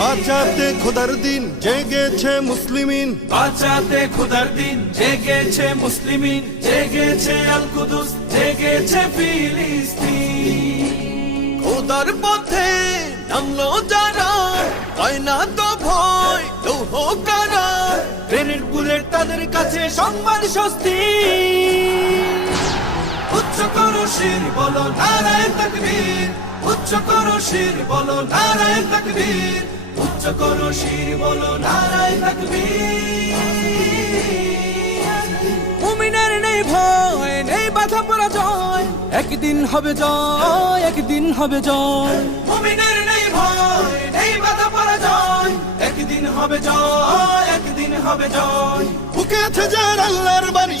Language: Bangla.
বাঁচাতে খোদার দিন জেগেছে মুসলিমিন, বাঁচাতে খোদার দিন জেগেছে মুসলিমিন, জেগেছে আল কুদুস, জেগেছে ফিলিস্তিন। খোদার পথে নামলো যারা, হয় না তো ভয় লৌহ কারা, ট্রেনের বুলেট তাদের কাছে সম্মান স্বস্তি। উচ্চ করো শির বলো নারায়ে তাকবীর, উচ্চ করো শির বলো নারায়ে তাকবীর, উচ্চ করো শির বলো নারায়ে তাকবীর। মুমিনের নেই ভয়, নেই বাধা পরাজয়, একদিন হবে জয়, একদিন হবে জয়। মুমিনের নেই ভয়, নেই বাধা পরাজয়, একদিন হবে জয়, একদিন হবে জয়। বুকে আছে যার আল্লাহর বাণী